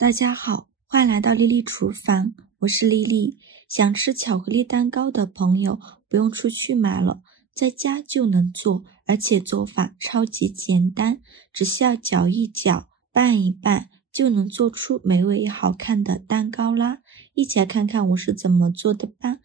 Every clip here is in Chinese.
大家好，欢迎来到丽丽厨房，我是丽丽。想吃巧克力蛋糕的朋友，不用出去买了，在家就能做，而且做法超级简单，只需要搅一搅，拌一拌，就能做出美味又好看的蛋糕啦。一起来看看我是怎么做的吧。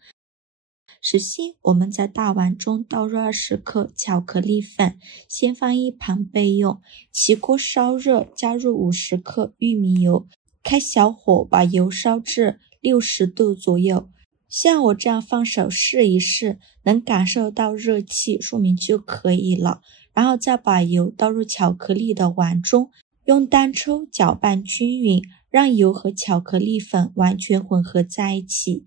首先，我们在大碗中倒入20克巧克力粉，先放一旁备用。起锅烧热，加入50克玉米油，开小火把油烧至60度左右。像我这样放手试一试，能感受到热气，说明就可以了。然后再把油倒入巧克力的碗中，用单抽搅拌均匀，让油和巧克力粉完全混合在一起。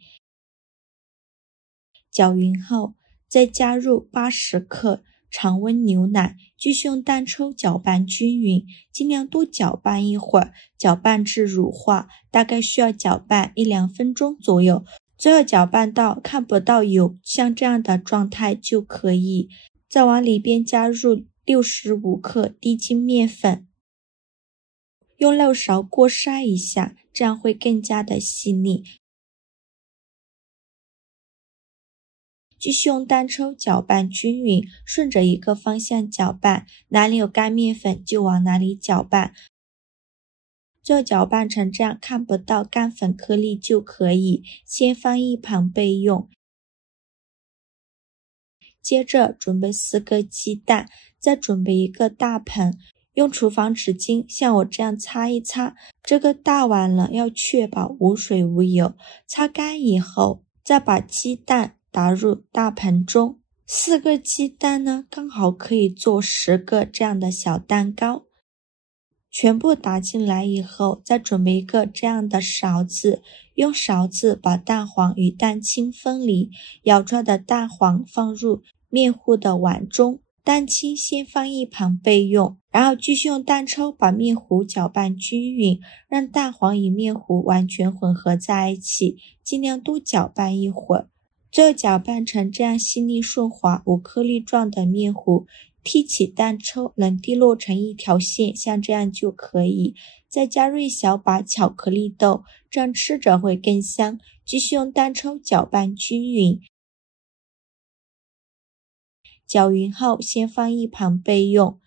搅匀后，再加入80克常温牛奶，继续用单抽搅拌均匀，尽量多搅拌一会儿，搅拌至乳化，大概需要搅拌1-2分钟左右。最后搅拌到看不到油，像这样的状态就可以。再往里边加入65克低筋面粉，用漏勺过筛一下，这样会更加的细腻。继续用单抽搅拌均匀，顺着一个方向搅拌，哪里有干面粉就往哪里搅拌。最后搅拌成这样看不到干粉颗粒就可以，先放一旁备用。接着准备4个鸡蛋，再准备一个大盆，用厨房纸巾像我这样擦一擦。这个大碗呢，要确保无水无油。擦干以后，再把鸡蛋打入大盆中，4个鸡蛋呢，刚好可以做10个这样的小蛋糕。全部打进来以后，再准备一个这样的勺子，用勺子把蛋黄与蛋清分离，舀出来的蛋黄放入面糊的碗中，蛋清先放一旁备用，然后继续用蛋抽把面糊搅拌均匀，让蛋黄与面糊完全混合在一起，尽量多搅拌一会儿。最后搅拌成这样细腻顺滑无颗粒状的面糊，剔起蛋抽能滴落成一条线，像这样就可以。再加入一小把巧克力豆，这样吃着会更香。继续用蛋抽搅拌均匀，搅匀后先放一旁备用。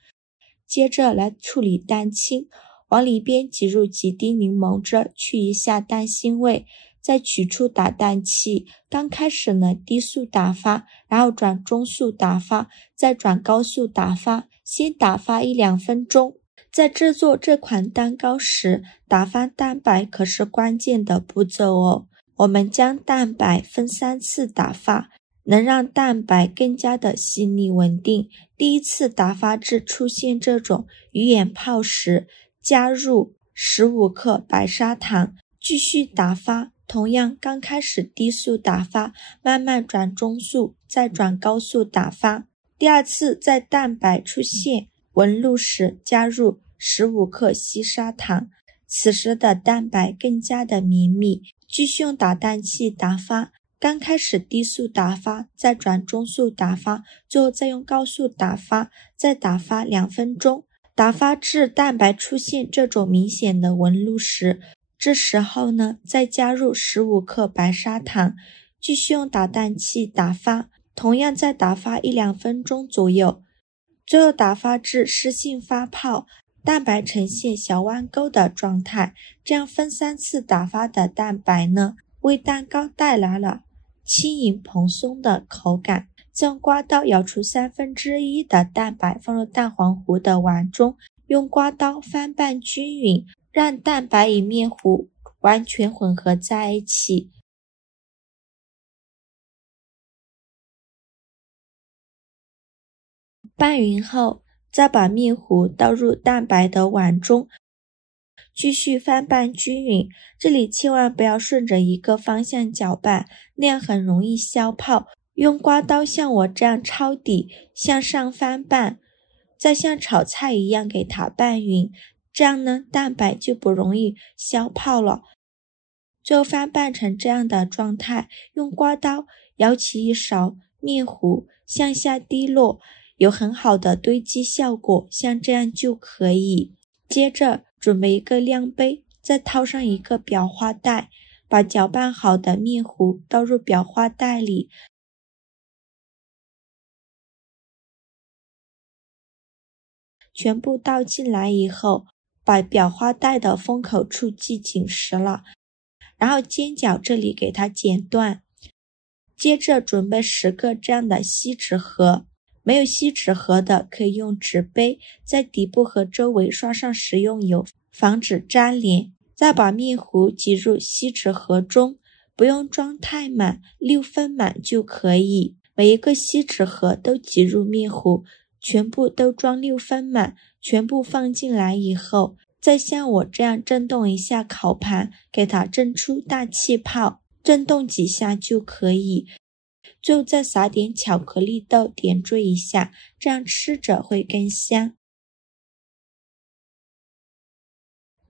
接着来处理蛋清，往里边挤入几滴柠檬汁，去一下蛋腥味。再取出打蛋器，刚开始呢低速打发，然后转中速打发，再转高速打发，先打发1-2分钟。在制作这款蛋糕时，打发蛋白可是关键的步骤哦。我们将蛋白分3次打发，能让蛋白更加的细腻稳定。第一次打发至出现这种鱼眼泡时，加入15克白砂糖，继续打发。同样，刚开始低速打发，慢慢转中速，再转高速打发。第二次在蛋白出现纹路时，加入15克细砂糖，此时的蛋白更加的绵密。继续用打蛋器打发，刚开始低速打发，再转中速打发，最后再用高速打发，再打发2分钟。打发至蛋白出现这种明显的纹路时，这时候呢，再加入15克白砂糖，继续用打蛋器打发，同样再打发1-2分钟左右，最后打发至湿性发泡，蛋白呈现小弯钩的状态。这样分3次打发的蛋白呢，为蛋糕带来了轻盈蓬松的口感。再用刮刀舀出1/3的蛋白放入蛋黄糊的碗中，用刮刀翻拌均匀，让蛋白与面糊完全混合在一起。拌匀后，再把面糊倒入蛋白的碗中，继续翻拌均匀。这里千万不要顺着一个方向搅拌，那样很容易消泡。用刮刀像我这样抄底向上翻拌，再像炒菜一样给它拌匀，这样呢，蛋白就不容易消泡了。最后翻拌成这样的状态，用刮刀舀起一勺面糊向下滴落，有很好的堆积效果，像这样就可以。接着准备一个量杯，再套上一个裱花袋，把搅拌好的面糊倒入裱花袋里，全部倒进来以后，把裱花袋的封口处系紧实了，然后尖角这里给它剪断。接着准备10个这样的锡纸盒，没有锡纸盒的可以用纸杯，在底部和周围刷上食用油，防止粘连。再把面糊挤入锡纸盒中，不用装太满，6分满就可以。每一个锡纸盒都挤入面糊，全部都装6分满，全部放进来以后，再像我这样震动一下烤盘，给它震出大气泡，震动几下就可以。最后再撒点巧克力豆点缀一下，这样吃着会更香。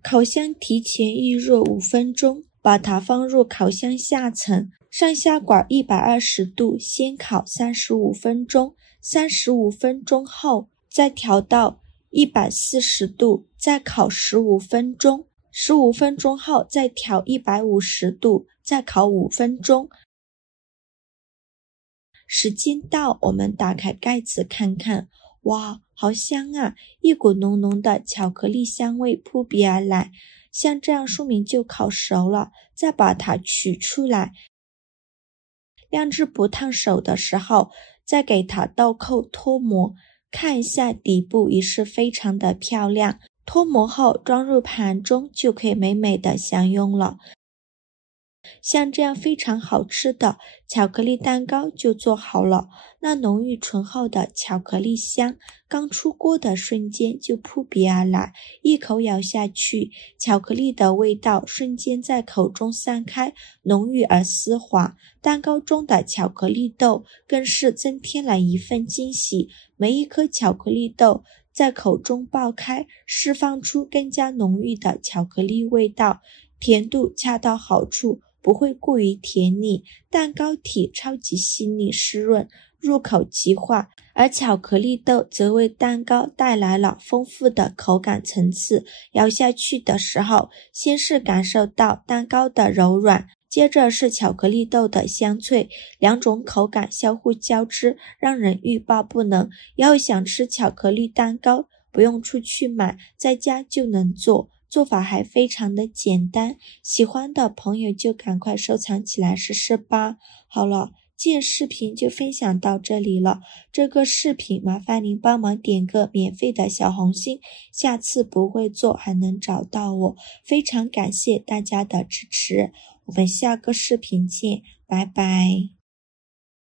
烤箱提前预热5分钟，把它放入烤箱下层，上下管120度先烤35分钟，35分钟后再调到140度，再烤15分钟，15分钟后再调150度，再烤5分钟。时间到，我们打开盖子看看，哇，好香啊！一股浓浓的巧克力香味扑鼻而来，像这样说明就烤熟了。再把它取出来，晾至不烫手的时候，再给它倒扣脱模，看一下底部也是非常的漂亮。脱模后装入盘中，就可以美美的享用了。像这样非常好吃的巧克力蛋糕就做好了，那浓郁醇厚的巧克力香刚出锅的瞬间就扑鼻而来，一口咬下去，巧克力的味道瞬间在口中散开，浓郁而丝滑。蛋糕中的巧克力豆更是增添了一份惊喜，每一颗巧克力豆在口中爆开，释放出更加浓郁的巧克力味道，甜度恰到好处，不会过于甜腻，蛋糕体超级细腻湿润，入口即化，而巧克力豆则为蛋糕带来了丰富的口感层次。咬下去的时候，先是感受到蛋糕的柔软，接着是巧克力豆的香脆，两种口感相互交织，让人欲罢不能。要想吃巧克力蛋糕，不用出去买，在家就能做。做法还非常的简单，喜欢的朋友就赶快收藏起来试试吧。好了，今天视频就分享到这里了，这个视频麻烦您帮忙点个免费的小红心，下次不会做还能找到我，非常感谢大家的支持，我们下个视频见，拜拜。